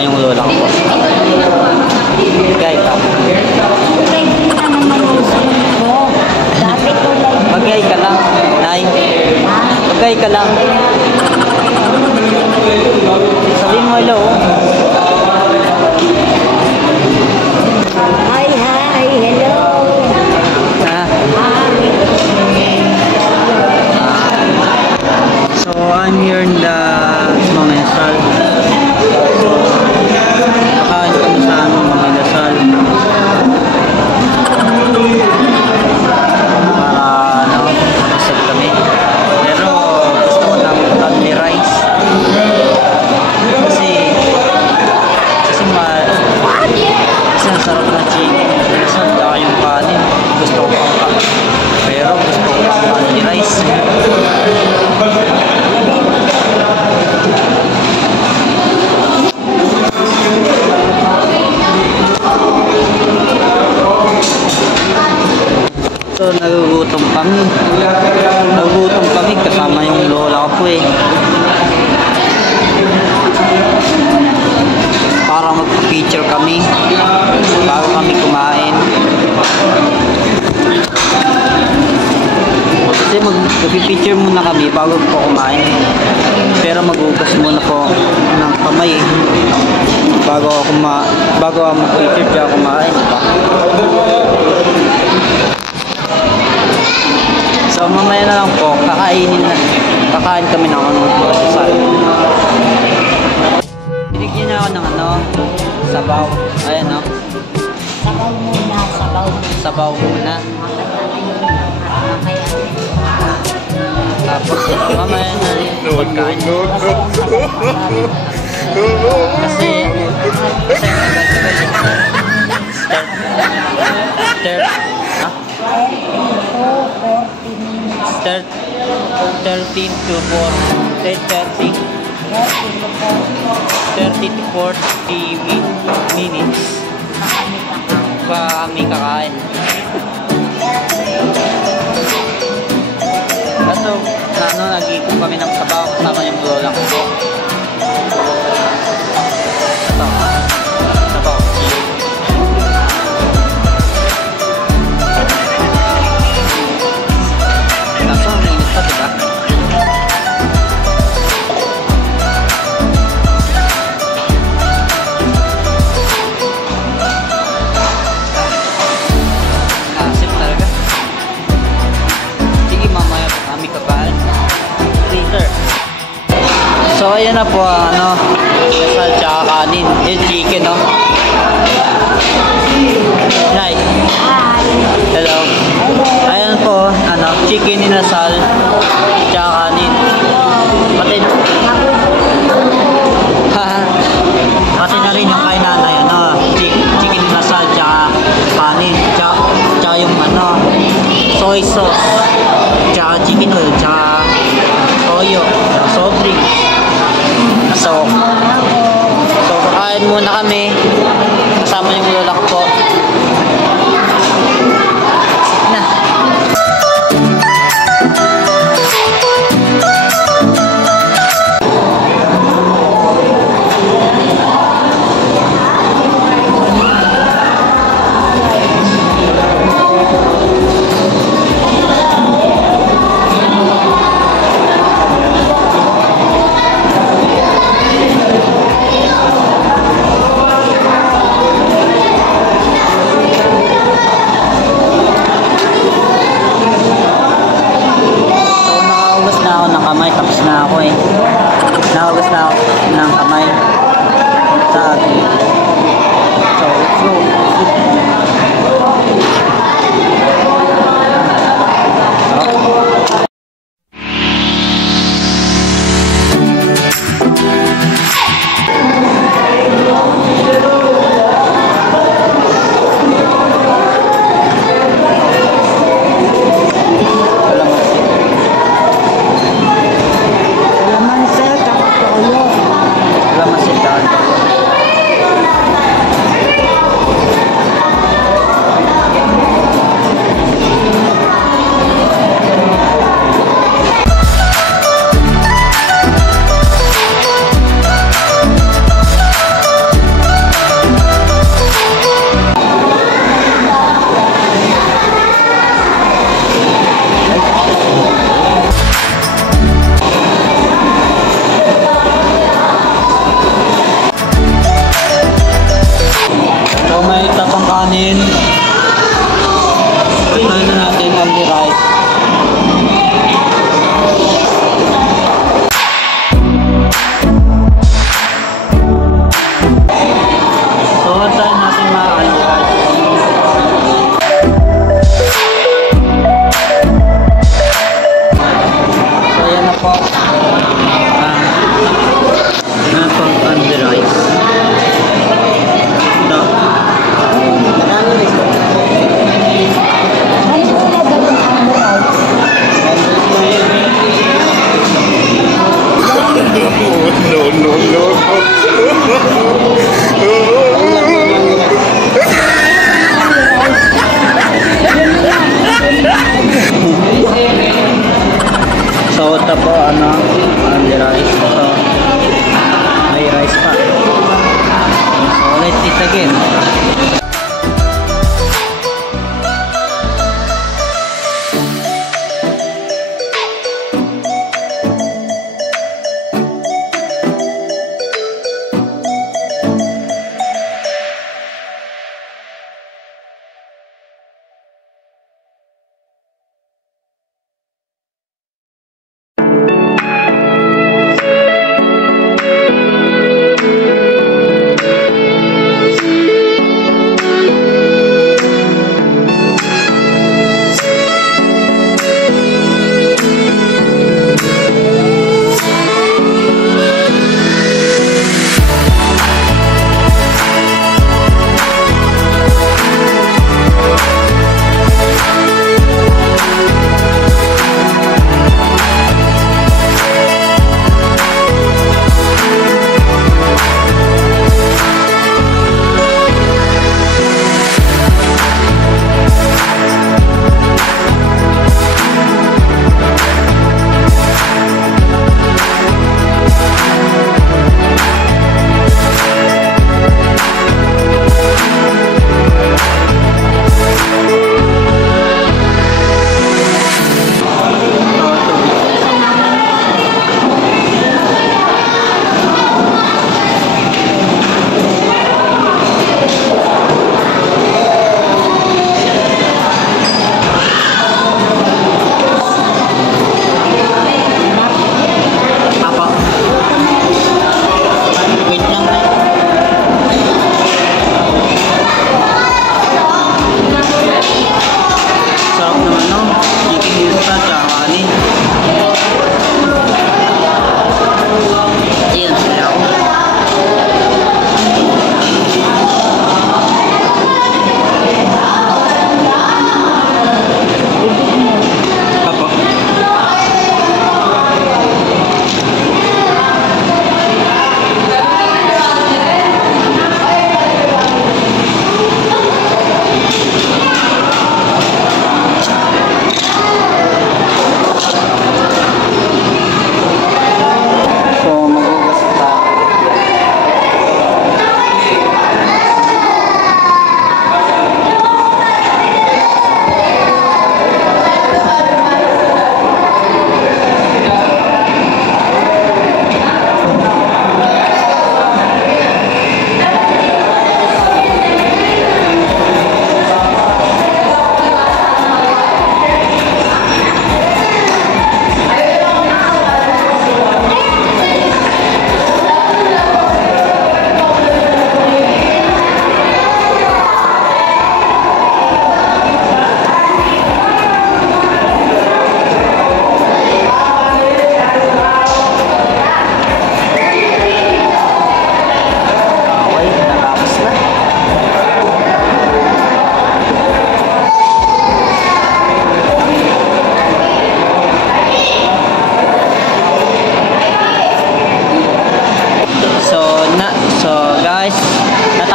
kasama yung lola ko po. Gay ka. Magay ka lang, Nay. Magay ka lang. Sabihin mo hello. Hi, hello. So I'm here in the Mamesal. Kakain kami sa Mamesal. Para masag kami. Pero gusto ko ng only rice. Kasi ang sarap na chicken. Saka yung kanin. Gusto ko pang pero gusto ko pang only rice. So nagugutom kami kasama yung lola ko po eh. Para magpa-picture kami bago kami kumain. Kasi magpi-picture muna kami bago po kumain. Pero magugas muna po ng kamay eh. Bago ako mag-picture siya kumain. So mamaya na lang po, kakain kami ng sa binigyan niya ako ng sabaw. Ayan o. Sabaw muna. Tapos mamaya na rin pagkain. Kasi start 13 to 30 to 40 minutes pa kami kakain. Kaso nag-iikot kami ng sabaw kasama yung lola ko po. Sabaw. Kaso ang init pa, diba? Asip talaga. Sige, mamaya pa kami kakain. Later. So ayan na po sal tsaka kanin. Yung chicken Nay. Hello. Ayan po chicken inasal tsaka kanin. Pati na rin yung kay nanay chicken inasal tsaka kanin tsaka yung soy sauce tsaka chicken oil tsaka toyo soft drink. So kakain muna kami kasama yung lola ko po. Na.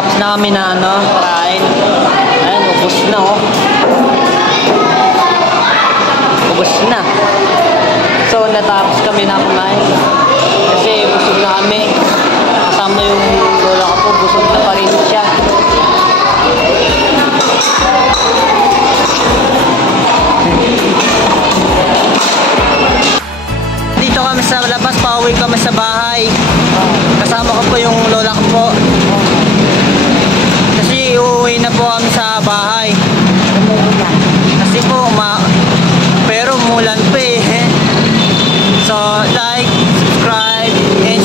Tapos na kami na ano, kain. Ayan, ubos na oh. Ubos na. So, natapos kami na kumain. Kasi busog na kami. Kasama yung lola ko po, busog na pa rin siya. Dito kami sa labas, pauwi kami sa bahay. Kasama ko po yung lola ko po. Kasi uuwi na po kami sa bahay. Kasi po, pero umulan pa eh. So, like, subscribe, and